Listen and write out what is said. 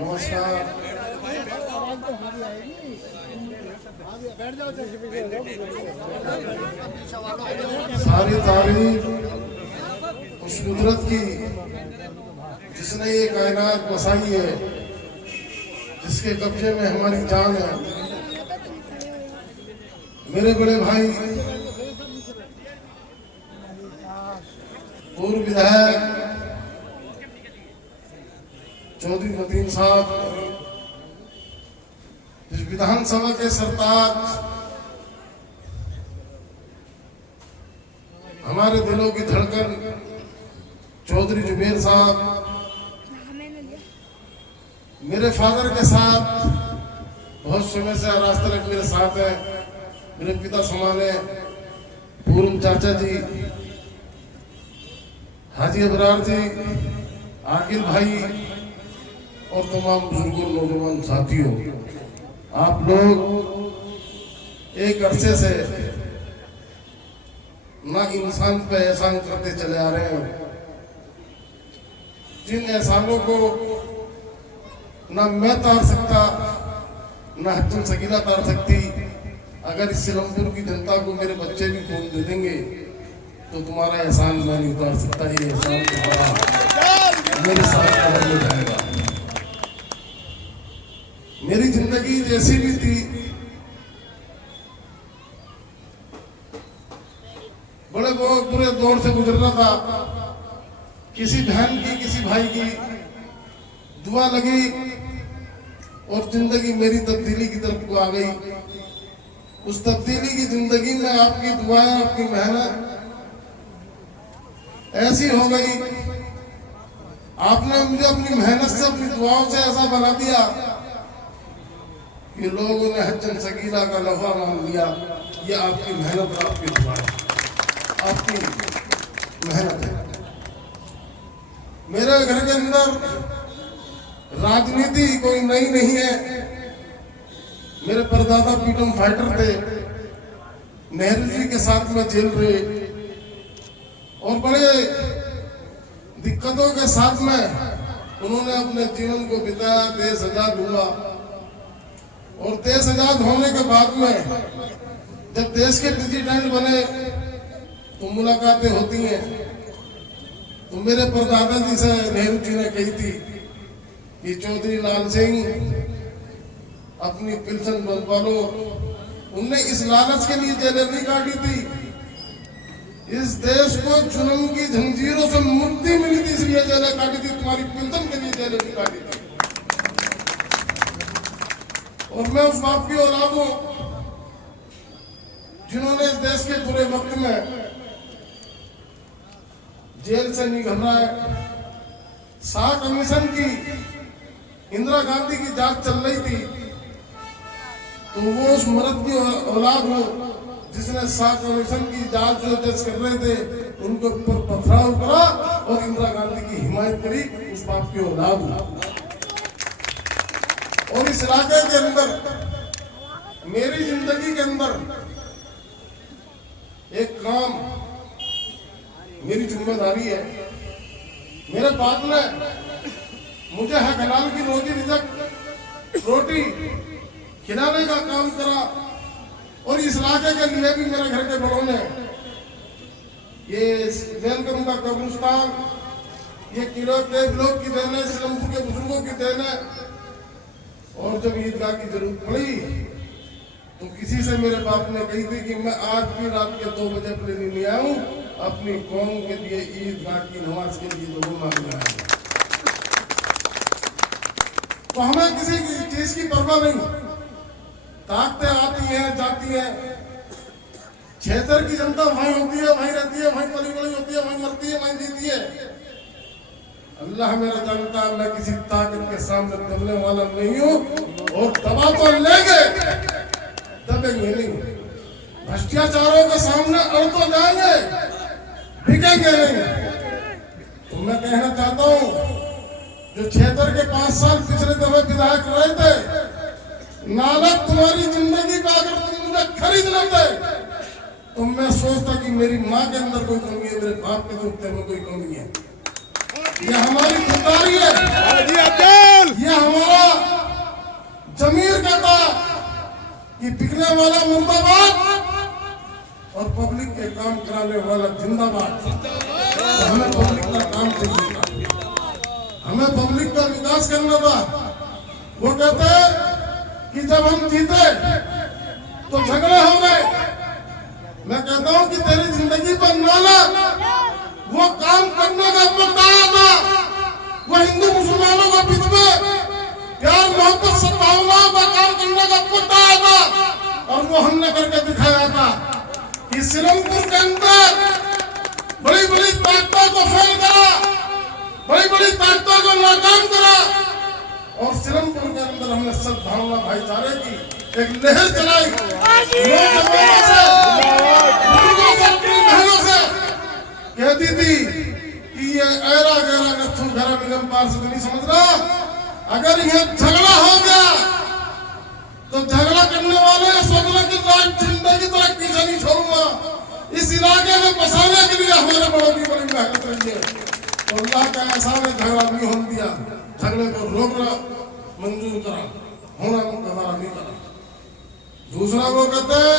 नमस्कार। सारी तारीफ उस कुदरत की जिसने ये कायनात बसाई है, जिसके कब्जे में हमारी जान है। मेरे बड़े भाई पूर्व विधायक चौधरी मतीन साहब इस विधानसभा के सरताज, हमारे दिलों की धड़कन चौधरी जुबेर साहब, मेरे फादर के साथ बहुत समय से आज तक मेरे साथ है। मेरे पिता समाने पूर्व चाचा जी, हाजी अबरार जी, आकिल भाई और तमाम बुजुर्गों नौजवान साथियों, आप लोग एक अरसे से ना इंसान पे एहसान करते चले आ रहे हैं, जिन एहसानों को ना मैं तार सकता ना हज्जुल सकीला तार सकती। अगर इस सिलमपुर की जनता को मेरे बच्चे भी खून दे देंगे तो तुम्हारा एहसान मैं नहीं उतार सकता। ये एहसान तुम्हारा मेरे साथ हो जाएगा। मेरी जिंदगी जैसी भी थी, बड़े बहुत बुरे दौर से गुजर रहा था। किसी बहन की, किसी भाई की दुआ लगी और जिंदगी मेरी तब्दीली की तरफ को आ गई। उस तब्दीली की जिंदगी में आपकी दुआएं, आपकी मेहनत ऐसी हो गई, आपने मुझे अपनी मेहनत से, अपनी दुआओं से ऐसा बना दिया कि लोगों ने हज्जन सकीला का लौहा मान लिया। ये आपकी मेहनत और आपकी दुआ है, आपकी मेहनत है। मेरे घर के अंदर राजनीति कोई नई नहीं है। मेरे परदादा फ्रीडम फाइटर थे, नेहरू जी के साथ में जेल रहे और बड़े दिक्कतों के साथ में उन्होंने अपने जीवन को बिताया। देश आजाद हुआ और देश आजाद होने के बाद में जब देश के प्रेसिडेंट बने तो मुलाकातें होती हैं। तो मेरे परदादा जी से नेहरू जी ने कही थी कि चौधरी लाल सिंह अपनी पेंशन बनवा लो। उनने इस लालच के लिए जेलें नहीं काटी थी। इस देश को जुल्म की जंजीरों से मुक्ति मिली थी, इसलिए जेलें काटी थी। तुम्हारी पेंशन के लिए जेलें नहीं काटी थी। और मैं उस बाप की औलाद हूं जिन्होंने इस देश के बुरे वक्त में जेल से नहीं घबराए। शाह कमीशन की, इंदिरा गांधी की जांच चल रही थी, तो वो उस मर्द की औलाद हो जिसने शाह कमीशन की जांच जो जज कर रहे थे उनके ऊपर पथराव करा और इंदिरा गांधी की हिमायत करी। उस बाप की औलाद हो। और इस इलाके के अंदर, मेरी जिंदगी के अंदर एक काम मेरी जिम्मेदारी है। मेरे बाप ने मुझे हक हलाल की रोटी खिलाने का काम करा और इस इलाके के लिए भी मेरे घर के बड़ों ने ये वेलकम का कब्रिस्तान, ये किलो के लोग की देन है, सिलमपुर के बुजुर्गों की देन है। और जब ईदगाह की जरूरत पड़ी तो किसी से मेरे बाप ने कही थी कि मैं आज भी रात के 2 बजे अपने लिए नहीं आऊं, अपनी कौम के लिए ईदगाह की नमाज के लिए दुआ मांगने आया। तो हमें किसी चीज की परवाह नहीं। ताकतें आती हैं, जाती हैं। क्षेत्र की जनता वहीं होती है, वहीं रहती है, वहीं पली बड़ी होती है, वहीं मरती है, वहीं जीती है। अल्लाह मेरा जानता है, मैं किसी ताकत के सामने दबने वाला नहीं हूं और दबा तो लेंगे, दबेंगे नहीं। भ्रष्टाचारों के सामने अड़ तो जाएंगे, बिकेंगे नहीं। तो मैं कहना चाहता हूं, जो क्षेत्र के 5 साल पिछले दफे विधायक रहे थे, नालक तुम्हारी जिंदगी पे अगर तुम मुझे खरीद लेते तो मैं सोचता कि मेरी माँ के अंदर कोई कमी है, मेरे बाप के दुखते में कोई कमी है। ये हमारी खुददारी है, ये हमारा जमीर कहता कि बिकने वाला मुर्दाबाद और पब्लिक के काम कराने वाला जिंदाबाद। तो हमें पब्लिक का काम चाहिए था, हमें पब्लिक का विकास करना था। वो कहते कि जब हम जीते तो झगड़े हो गए। मैं कहता हूं कि तेरी जिंदगी पर नाला वो काम करने का वक्त आया था, वो हिंदू मुसलमानों के बीच में प्यार मोहब्बत सद्भावना का काम करने का वक्त आया था। और वो हमने करके दिखाया था कि सिलमपुर के अंदर बड़ी बड़ी ताकतों को फेल करा, बड़ी बड़ी ताकतों को नाकाम करा और सिलमपुर के अंदर हमने सद्भावना भाईचारे की एक लहर चलाई। नौजवानों से, बुजुर्गों से, अपनी बहनों से कहती थी कि ये ऐरा गहरा नथु घरा निगम पार्षद नहीं समझ रहा। अगर ये झगड़ा हो गया तो झगड़ा करने वाले सोचना कि जिंदगी तक पीछे नहीं छोड़ूंगा। इस इलाके में बसाने के लिए हमारे बड़ों की बड़ी मेहनत रही है। तो अल्लाह का एहसान है, झगड़ा नहीं होने दिया, झगड़े को रोकना मंजूर करा, होना हमारा नहीं करा। दूसरा वो कहते हैं